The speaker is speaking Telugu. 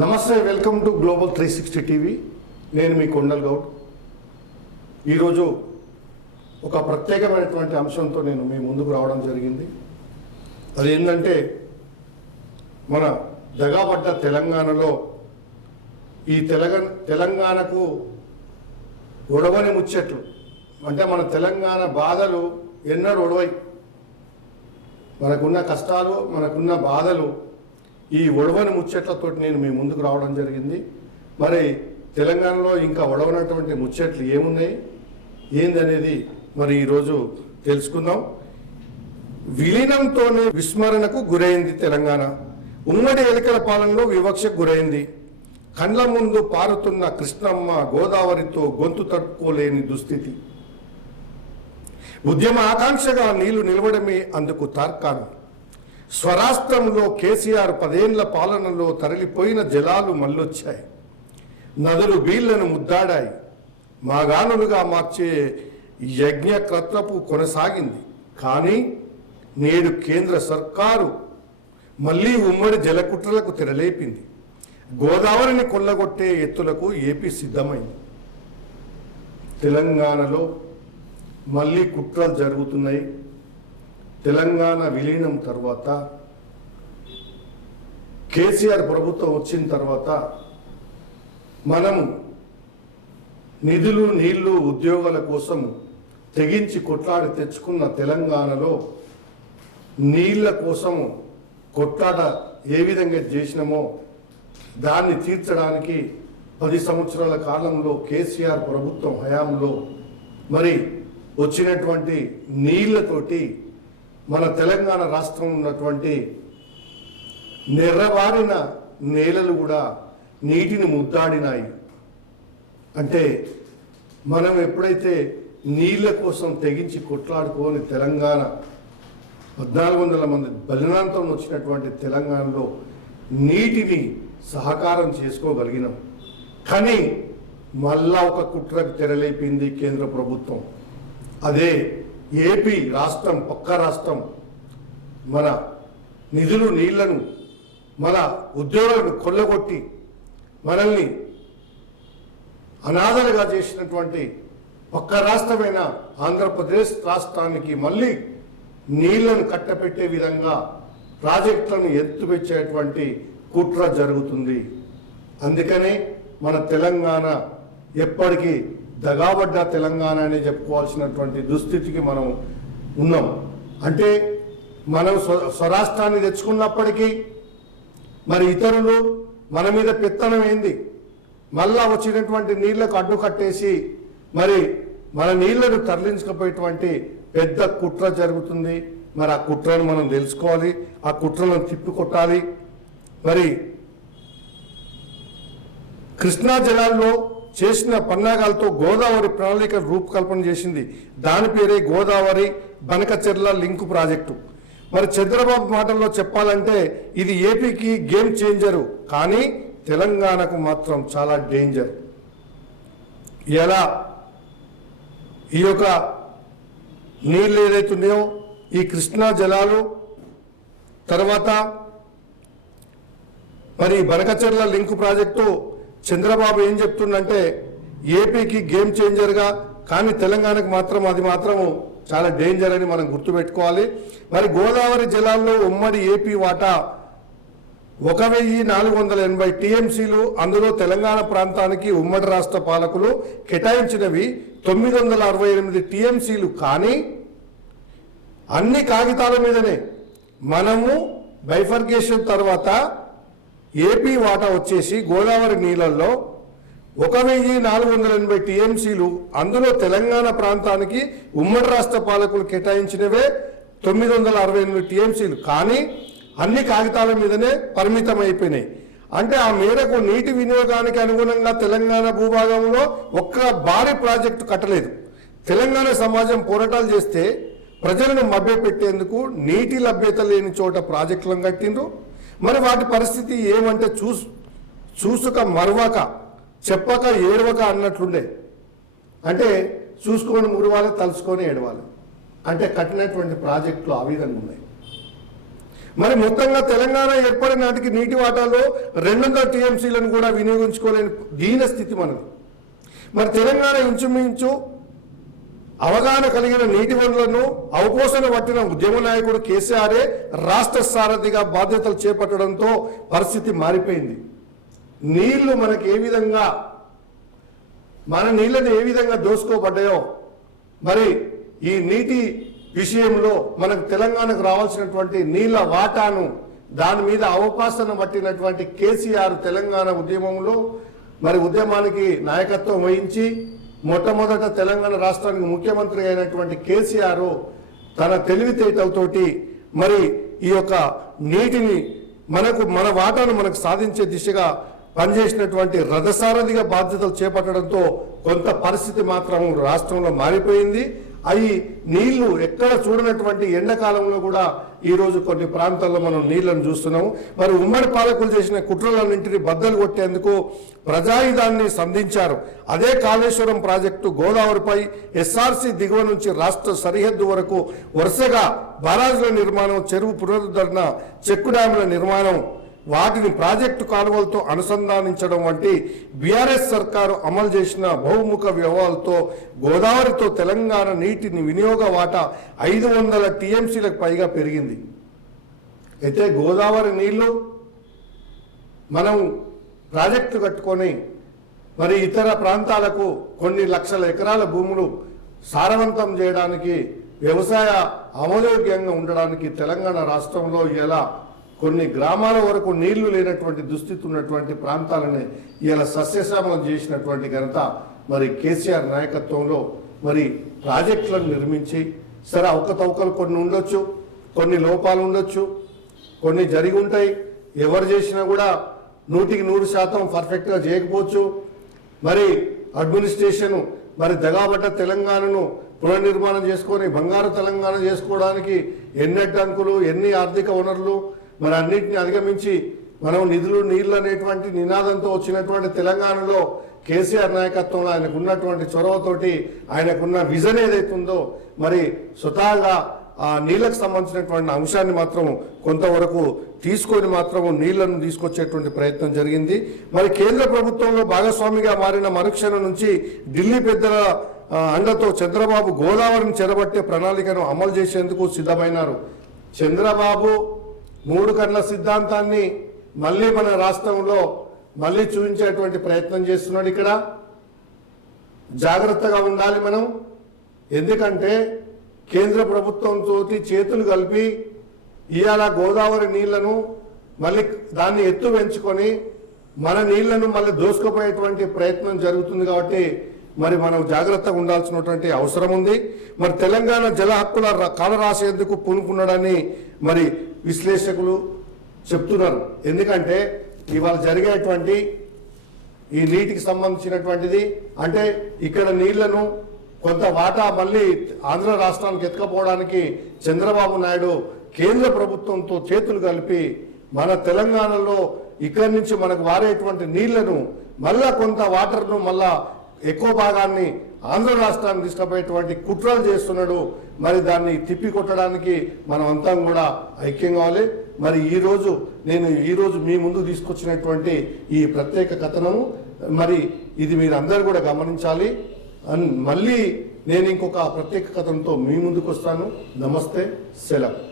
నమస్తే welcome to global three sixty TV. నేను మీ కొండల్ గౌడ్. ఈరోజు ఒక ప్రత్యేకమైనటువంటి అంశంతో నేను మీ ముందుకు రావడం జరిగింది. అది ఏంటంటే మన దగాబడ్డ తెలంగాణలో ఈ తెలంగాణ తెలంగాణకు ఒడవని ముచ్చట్లు అంటే మన తెలంగాణ బాధలు ఎన్నడూ ఒడవై మనకున్న కష్టాలు మనకున్న బాధలు ఈ ఒడవని ముచ్చట్లతో నేను మీ ముందుకు రావడం జరిగింది. మరి తెలంగాణలో ఇంకా ఒడవనటువంటి ముచ్చట్లు ఏమున్నాయి? ఏందనేది మరి ఈరోజు తెలుసుకుందాం. విలీనంతోనే విస్మరణకు గురైంది తెలంగాణ. ఉమ్మడి ఎలకల పాలనలో వివక్షకు గురైంది. కండ్ల ముందు పారుతున్న కృష్ణమ్మ గోదావరితో గొంతు తట్టుకోలేని దుస్థితి. ఉద్యమ ఆకాంక్షగా నీళ్ళు నిలవడమే అందుకు తార్కాణం. స్వరాష్ట్రంలో కేసీఆర్ పదేండ్ల పాలనలో తరలిపోయిన జలాలు మళ్ళొచ్చాయి. నదులు వీళ్ళను ముద్దాడాయి. మాగాణులుగా మార్చే యజ్ఞక్రత్వపు కొనసాగింది. కానీ నేడు కేంద్ర సర్కారు మళ్ళీ ఉమ్మడి జలకుట్రలకు తెరలేపింది. గోదావరిని కొల్లగొట్టే ఎత్తులకు ఏపీ సిద్ధమైంది. తెలంగాణలో మళ్ళీ కుట్రలు జరుగుతున్నాయి. తెలంగాణ విలీనం తర్వాత కేసీఆర్ ప్రభుత్వం వచ్చిన తర్వాత మనం నిధులు నీళ్ళు ఉద్యోగాల కోసం తెగించి కొట్లాడి తెచ్చుకున్న తెలంగాణలో నీళ్ళ కోసం కొట్లాట ఏ విధంగా చేసినామో దాన్ని తీర్చడానికి పది సంవత్సరాల కాలంలో కేసీఆర్ ప్రభుత్వం హయాంలో మరి వచ్చినటువంటి నీళ్ళతోటి మన తెలంగాణ రాష్ట్రం ఉన్నటువంటి నెర్రవారిన నేలలు కూడా నీటిని ముద్దాడినాయి. అంటే మనం ఎప్పుడైతే నీళ్ళ కోసం తెగించి కొట్లాడుకొని తెలంగాణ పద్నాలుగు వందల మంది బలినాంతం వచ్చినటువంటి తెలంగాణలో నీటిని సహకారం చేసుకోగలిగినాం. కానీ మళ్ళా ఒక కుట్రకు తెరలేపింది కేంద్ర ప్రభుత్వం. అదే ఏపీ రాష్ట్రం పక్క రాష్ట్రం మన నిధులు నీళ్ళను మన ఉద్యోగులను కొల్లగొట్టి మనల్ని అనాథలుగా చేసినటువంటి పక్క రాష్ట్రమైన ఆంధ్రప్రదేశ్ రాష్ట్రానికి మళ్ళీ నీళ్ళను కట్టపెట్టే విధంగా ప్రాజెక్టులను ఎత్తుపెచ్చేటువంటి కుట్ర జరుగుతుంది. అందుకనే మన తెలంగాణ ఎప్పటికీ దగాబడ్డ తెలంగాణ అనే చెప్పుకోవాల్సినటువంటి దుస్థితికి మనం ఉన్నాం. అంటే మనం స్వ- స్వరాష్ట్రాన్ని తెచ్చుకున్నప్పటికీ మరి ఇతరులు మన మీద పెత్తనం ఏంది? మళ్ళా వచ్చినటువంటి నీళ్ళకు అడ్డు కట్టేసి మరి మన నీళ్ళను తరలించకపోయేటువంటి పెద్ద కుట్ర జరుగుతుంది. మరి ఆ కుట్రను మనం తెలుసుకోవాలి ఆ కుట్రలను తిప్పికొట్టాలి. మరి కృష్ణా జలాల్లో చేసిన పన్నాగాలతో గోదావరి ప్రణాళిక రూపకల్పన చేసింది. దాని పేరే గోదావరి బనకచెర్ల లింకు ప్రాజెక్టు. మరి చంద్రబాబు మాటల్లో చెప్పాలంటే ఇది ఏపీకి గేమ్ చేంజరు. కానీ తెలంగాణకు మాత్రం చాలా డేంజర్. ఎలా? ఈ యొక్క నీళ్ళు ఏదైతున్నాయో ఈ కృష్ణా జలాలు తర్వాత మరి బనకచెర్ల లింక్ ప్రాజెక్టు చంద్రబాబు ఏం చెప్తుండంటే ఏపీకి గేమ్ చేంజర్గా కానీ తెలంగాణకు మాత్రం అది మాత్రం చాలా డేంజర్ అని మనం గుర్తుపెట్టుకోవాలి. మరి గోదావరి జిల్లాల్లో ఉమ్మడి ఏపీ వాటా ఒక వెయ్యి నాలుగు వందల ఎనభై టీఎంసీలు అందులో తెలంగాణ ప్రాంతానికి ఉమ్మడి రాష్ట్ర పాలకులు కేటాయించినవి తొమ్మిది వందల అరవై ఎనిమిది టీఎంసీలు. కానీ అన్ని కాగితాల మీదనే మనము బైఫర్గేషన్ తర్వాత ఏపీ వాటా వచ్చేసి గోదావరి నీళ్ళల్లో ఒక వెయ్యి నాలుగు వందల ఎనభై టీఎంసీలు అందులో తెలంగాణ ప్రాంతానికి ఉమ్మడి రాష్ట్ర పాలకులు కేటాయించినవే తొమ్మిది వందల అరవై ఎనిమిది టీఎంసీలు. కానీ అన్ని కాగితాల మీదనే పరిమితం అయిపోయినాయి అంటే ఆ మేరకు నీటి వినియోగానికి అనుగుణంగా తెలంగాణ భూభాగంలో ఒక్క భారీ ప్రాజెక్టు కట్టలేదు. తెలంగాణ సమాజం పోరాటాలు చేస్తే ప్రజలను మభ్యపెట్టేందుకు నీటి లభ్యత లేని చోట ప్రాజెక్టులను కట్టిండ్రు. మరి వాటి పరిస్థితి ఏమంటే చూసు చూసుక మరవక చెప్పక ఏడవక అన్నట్లుండే. అంటే చూసుకొని మురవాలి తలుసుకొని ఏడవాలి. అంటే కట్టినటువంటి ప్రాజెక్టులు ఆ విధంగా ఉన్నాయి. మరి మొత్తంగా తెలంగాణ ఏర్పడిన నాటికి నీటి వాటాలో రెండు వందల టీఎంసీలను కూడా వినియోగించుకోలేని దీన స్థితి మనది. మరి తెలంగాణ ఇంచుమించు అవగాహన కలిగిన నీటి వనరులను అవపోసన పట్టిన ఉద్యమ నాయకుడు కేసీఆరే రాష్ట్ర సారథిగా బాధ్యతలు చేపట్టడంతో పరిస్థితి మారిపోయింది. నీళ్ళు మనకి ఏ విధంగా మన నీళ్ళని ఏ విధంగా దోసుకోబడ్డాయో మరి ఈ నీటి విషయంలో మనకు తెలంగాణకు రావాల్సినటువంటి నీళ్ళ వాటాను దాని మీద అవకాశం పట్టినటువంటి కేసీఆర్ తెలంగాణ ఉద్యమంలో మరి ఉద్యమానికి నాయకత్వం వహించి మొట్టమొదట తెలంగాణ రాష్ట్రానికి ముఖ్యమంత్రి అయినటువంటి కేసీఆర్ తన తెలివితేటలతోటి మరి ఈ యొక్క నీటిని మనకు మన వాటాను మనకు సాధించే దిశగా పనిచేసినటువంటి రథసారథిగా బాధ్యతలు చేపట్టడంతో కొంత పరిస్థితి మాత్రం రాష్ట్రంలో మారిపోయింది. అవి నీళ్ళు ఎక్కడ చూడనటువంటి ఎండాకాలంలో కూడా ఈ రోజు కొన్ని ప్రాంతాల్లో మనం నీళ్ళను చూస్తున్నాము. మరి ఉమ్మడి పాలకులు చేసిన కుట్రలన్నింటినీ బద్దలు కొట్టేందుకు ప్రజాయుధాన్ని సంధించారు. అదే కాళేశ్వరం ప్రాజెక్టు గోదావరిపై ఎస్ఆర్సి దిగువ నుంచి రాష్ట్ర సరిహద్దు వరకు వరుసగా బారాజుల నిర్మాణం చెరువు పునరుద్ధరణ చెక్కు డ్యాముల నిర్మాణం వాటిని ప్రాజెక్టు కాలువలతో అనుసంధానించడం వంటి బీఆర్ఎస్ సర్కారు అమలు చేసిన బహుముఖ వ్యవహారాలతో గోదావరితో తెలంగాణ నీటిని వినియోగ వాటా ఐదు వందల టీఎంసీలకు పైగా పెరిగింది. అయితే గోదావరి నీళ్ళు మనం ప్రాజెక్టు కట్టుకొని మరి ఇతర ప్రాంతాలకు కొన్ని లక్షల ఎకరాల భూములు సారవంతం చేయడానికి వ్యవసాయ ఆమోదయోగ్యంగా ఉండడానికి తెలంగాణ రాష్ట్రంలో ఎలా కొన్ని గ్రామాల వరకు నీళ్ళు లేనటువంటి దుస్థితి ఉన్నటువంటి ప్రాంతాలని ఇలా సస్యశ్యామలం చేసినటువంటి ఘనత మరి కేసీఆర్ నాయకత్వంలో మరి ప్రాజెక్టులను నిర్మించి సరే అవకతవకలు కొన్ని ఉండొచ్చు కొన్ని లోపాలు ఉండొచ్చు కొన్ని జరిగి ఉంటాయి. ఎవరు చేసినా కూడా నూటికి నూరు శాతం పర్ఫెక్ట్గా చేయకపోవచ్చు. మరి అడ్మినిస్ట్రేషన్ మరి దగాబడ్డ తెలంగాణను పునర్నిర్మాణం చేసుకొని బంగారు తెలంగాణ చేసుకోవడానికి ఎన్ని అడ్డంకులు ఎన్ని ఆర్థిక వనరులు మరి అన్నింటిని అధిగమించి మనం నిధులు నీళ్ళు అనేటువంటి నినాదంతో వచ్చినటువంటి తెలంగాణలో కేసీఆర్ నాయకత్వంలో ఆయనకు ఉన్నటువంటి చొరవతోటి ఆయనకున్న విజన్ ఏదైతే ఉందో మరి స్వతహాగా ఆ నీళ్ళకు సంబంధించినటువంటి అంశాన్ని మాత్రం కొంతవరకు తీసుకొని మాత్రం నీళ్ళను తీసుకొచ్చేటువంటి ప్రయత్నం జరిగింది. మరి కేంద్ర ప్రభుత్వంలో భాగస్వామిగా మారిన మరుక్షణం నుంచి ఢిల్లీ పెద్దల అండతో చంద్రబాబు గోదావరిని చెరబట్టే ప్రణాళికను అమలు చేసేందుకు సిద్ధమైనారు. చంద్రబాబు మూడు కళ్ళ సిద్ధాంతాన్ని మళ్ళీ మన రాష్ట్రంలో మళ్ళీ చూపించేటువంటి ప్రయత్నం చేస్తున్నాడు ఇక్కడ. జాగ్రత్తగా ఉండాలి మనం. ఎందుకంటే కేంద్ర ప్రభుత్వంతో చేతులు కలిపి ఇవాళ గోదావరి నీళ్ళను మళ్ళీ దాన్ని ఎత్తు పెంచుకొని మన నీళ్ళను మళ్ళీ దోసుకుపోయేటువంటి ప్రయత్నం జరుగుతుంది కాబట్టి మరి మనం జాగ్రత్తగా ఉండాల్సినటువంటి అవసరం ఉంది. మరి తెలంగాణ జల హక్కుల కళ రాసేందుకు పూనుకున్నాడని మరి విశ్లేషకులు చెప్తున్నారు. ఎందుకంటే ఇవాళ జరిగేటువంటి ఈ నీటికి సంబంధించినటువంటిది అంటే ఇక్కడ నీళ్ళను కొంత వాటా మళ్ళీ ఆంధ్ర రాష్ట్రానికి ఎత్తుకపోవడానికి చంద్రబాబు నాయుడు కేంద్ర ప్రభుత్వంతో చేతులు కలిపి మన తెలంగాణలో ఇక్కడి నుంచి మనకు వారేటువంటి నీళ్ళను మళ్ళా కొంత వాటర్ను మళ్ళా ఎక్కువ భాగాన్ని ఆంధ్ర రాష్ట్రానికి తీసుకుపోయేటువంటి కుట్రలు చేస్తున్నాడు. మరి దాన్ని తిప్పి కొట్టడానికి మనం అంతా కూడా ఐక్యం కావాలి. మరి ఈ రోజు నేను ఈరోజు మీ ముందు తీసుకొచ్చినటువంటి ఈ ప్రత్యేక కథనము మరి ఇది మీరందరూ కూడా గమనించాలి. అండ్ మళ్ళీ నేను ఇంకొక ప్రత్యేక కథనంతో మీ ముందుకు వస్తాను నమస్తే సెలవు.